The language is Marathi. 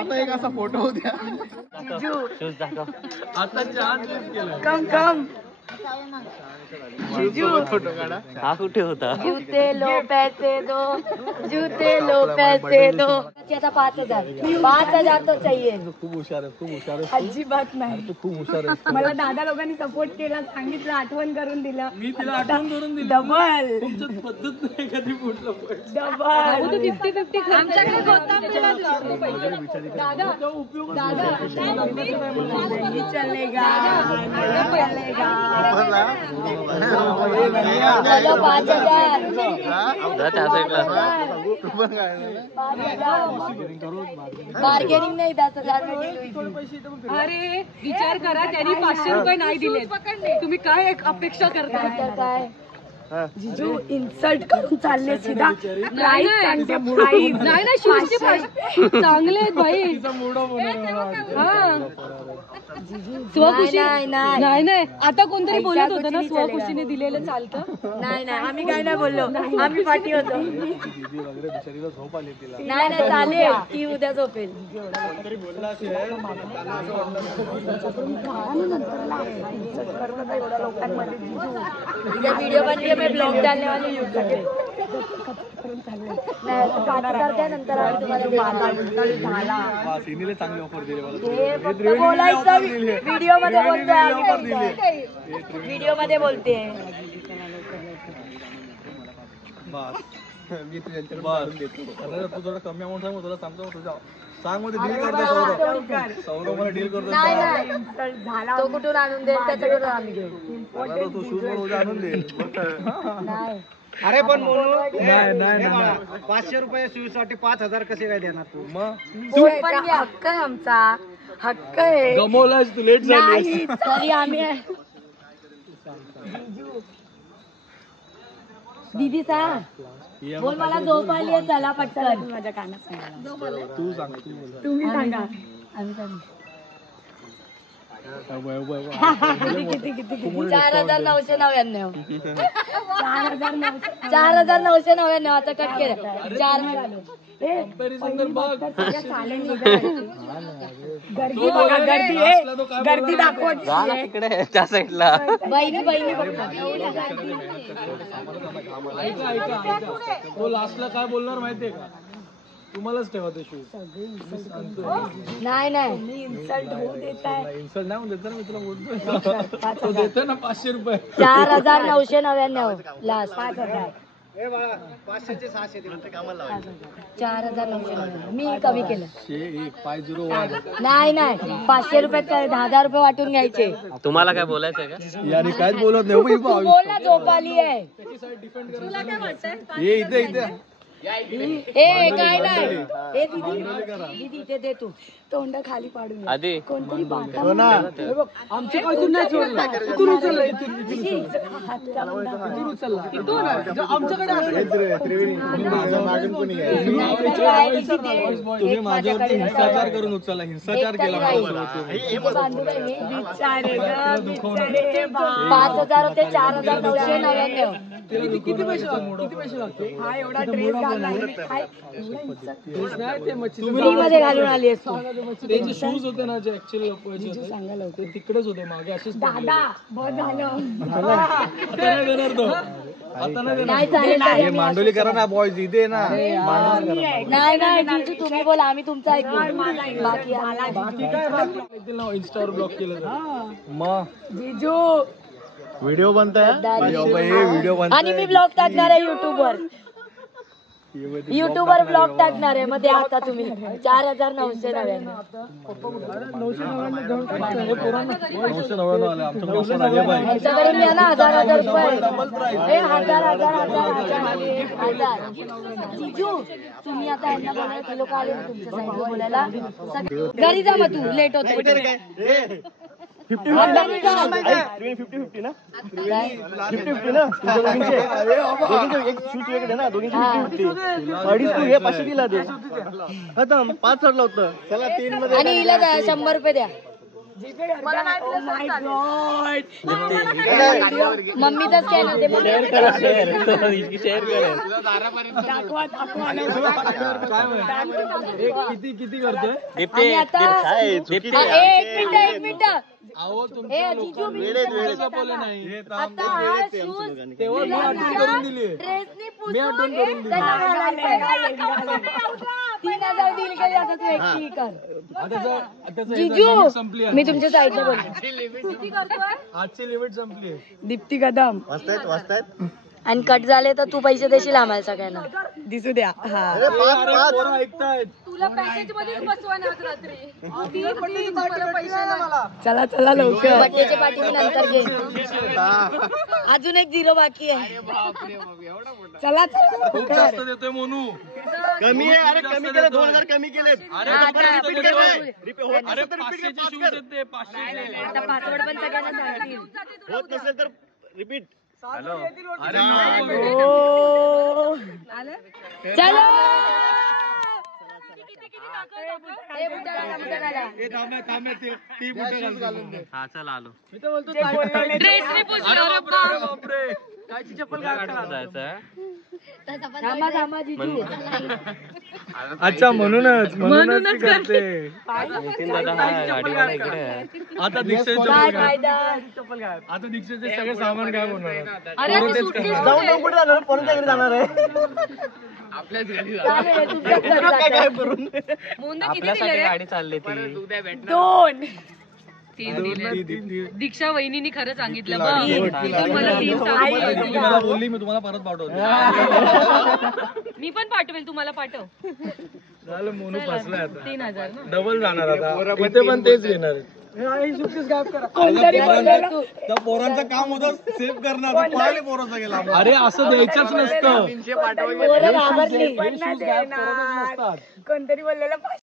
आता एक असा फोटो होत्या आता छान कम कम फोटो काढा. हा कुठे होता? जूते लो पैसे दो, जूते लो पैसे दो. आता 5,000 तो चाहिए. खूप हुशार आहे, खूप हुशार आहे. अजिबात नाही. तू खूप हुशार आहे. मला दादा लोकांनी सपोर्ट केला, सांगितलं, आठवण करून दिलं. मी तिला आठवण करून दिली. डबल तुमचं पद्धत नाही कधी फुटलं डबल 50-50 आमच्याकडे चलेगा त्या साईडला बार्गेनिंग नाही 10,000. अरे विचार करा, त्यांनी 500 रुपये नाही दिले, तुम्ही काय अपेक्षा करता? काय जिजू इन्सल्ट करून चालले सीधा. प्राइस सांगते, प्राइस नाही शूजचे चांगले आहेत भाई. स्वखुशी नाही आता कोणतरी बोलत होतं ना, स्वखुशीने दिलेलं चालतं. नाही आम्ही काय नाही बोललो, आम्ही पाठी होतो. नाही चालेल, ती उद्या झोपेल. वीडियो बनली, मैं ब्लॉग डालने वाली हूँ. बोलायचं व्हिडिओ मध्ये बोलतोय, व्हिडिओ मध्ये बोलते. तू थोडं कमी अमाऊंट सांग, तुला सांगतो तुझ्या सांग मध्ये डील करतो. सौरव मला डील करतो. नाही तो कुठून आणून देईल, त्याच्याकडून आम्ही घेऊ. तू शूज वर आणून दे. नाही अरे पण नाही 500 रुपये शूज साठी 5,000 कसे काय देणार तू? मग हक्क आहे आमचा, हक्क आहे. गमवलास तू, लेट झाली. तरी आम्ही दीदी सांग, बोल मला झोप आली आहे, चला पटकन. माझ्या कानात तू सांग, तुम्ही सांगा. आम्ही सांग 4,999. 4,999 आता कट केलं. 4 गर्दी दाखवायची तिकडे त्या साईडला. बहिणी ऐका तो लास्टला काय बोलणार माहितीये का? तुम्हालाच ठेवा ते शूज. नाही इन्सल्ट होऊ देत आहे. इन्सल्ट नाही होऊन देत ना, मी तुला बोलतोय. तो देतोय ना 500 रुपये. 4,999 लास्ट. 5,000 500 चे 600 4,999 मी कमी केलं. 501 नाही 500 रुपये 10,000 रुपये वाटून घ्यायचे. तुम्हाला काय बोलायचंय का? याने काहीच बोलत नाही. बोल ना, झोप आली आहे. तुला काय वाटतंय? ये इथे ए काय नाही. ए दीदी ते दे, तू तोंड खाली पाडून आधी कोणतरी आमच्या काय नाही सोडलं. इथून उचलला, इथून उचलला. तुम्ही माझ्यावरती हिंसाचार करून उचलला, हिंसाचार केला. 5,000 होते, 4,999. किती पैसे लागते? हा एवढा ड्रेस मध्ये घालून आली असतो. ते जे शूज होते ना, जे ऍक्च्युअली सांगायला होते, तिकडेच होते मागे. असेच दादा बहुत झालं. आता नाही देणार तो. आता नाही चालेल. मांडोली करा ना बॉयज, इथे ना. नाही जीजू तुम्ही बोला, आम्ही तुमचं ऐकू. बाकी काय इंस्टावर ब्लॉक केलं मग जीजू व्हिडिओ बनताय. व्हिडिओ बनताय आणि मी ब्लॉग टाकणार आहे युट्यूबवर ब्लॉग टाकणार आहे. मध्ये आता तुम्ही 4,999 आले आमच्याकडे. ह्याच्याकडे मी ना 1,000 रुपये. 1,000 जीजू तुम्ही आता यांना बोलायला, ते लोक आले तुमच्या साईडला बोलायला. घरी जा मग, तू लेट होतो. 50-50 ना, 50-50 ना. एक शूट वेगळे ना, दोघींचे 50-50. अडीच तू हे 500 दिला दे. खतम. 5 चढला होतं. चला 3 मध्ये. आणि हिला 100 रुपये द्या. मम्मीचा स्कॅनर दे मम्मी. शेअर करेल. किती किती करतोय दीप्ती, आणि आता दीप्ती. एक मिनिट अहो हे जिजू मी बोलले नाही आता हा शूज तेव्हा मी आठवण करून दिली ड्रेसनी मी आठवण करून दिली त्याला घालायचंय. 3,000 डील केली आता तू एकटी कर. जिजू संपली मी तुमच्या साईडला बोलते. आजची लिमिट संपली. दीप्ती कदम वाचतायत आणि कट झाले तर तू पैसे देशील आम्हाला सगळ्यांना. दिसू द्या. हा अरे पोरं ऐकतायत. तुला पॅकेज मध्येच बसवा ना आज रात्री. चला लवकर बड्डेच्या पाठी मी नंतर घेईन. अजून एक 0 बाकी आहे. चला खूप जास्त देतोय मोनू. कमी आहे. अरे कमी केले 2,000 कमी केलेत. अरे अरे 500चे शूज येते 500चे. आता पासवर्ड पण सगळ्यांना सांगतील. होत नसेल तर रिपीट. अरे नको. चलो हे थांबे ती बुटं घालून दे. हा चल आलो. बापरे कायची चप्पल जायचं थांबा जिजू. अच्छा म्हणूनच करते. नितीन दादा हा गाडीवाला इकडे आहे. आता दीक्षेचे काय फायदा. आता दीक्षेचे सगळे सामान काय होणार. जाऊन जाऊन कुठे जाणार? पोरांच्या घरी जाणार आहे. चालेल, तुमच्याच घरी जायचं. आपल्यासाठी गाडी चालली ती. 2 दीक्षा वहिनीनी खरं सांगितलं बघ. तुम्हाला 3 सांगितलं. मला बोलली मी तुम्हाला परत पाठवतो. मी पण पाठवेल तुम्हाला पाठव. झालं मोनू फसलाय आता. 3,000 ना. डबल जाणार आता. इथे पण तेच घेणार आहेत. त्या पोरांचं काम होतं सेव्ह करणं. आता पळाले पोरांचा गेला. अरे असं द्यायचंच नसतं. पोरं घाबरली. हे शूज गायब करतच नसतात. कोणतरी बोललेलं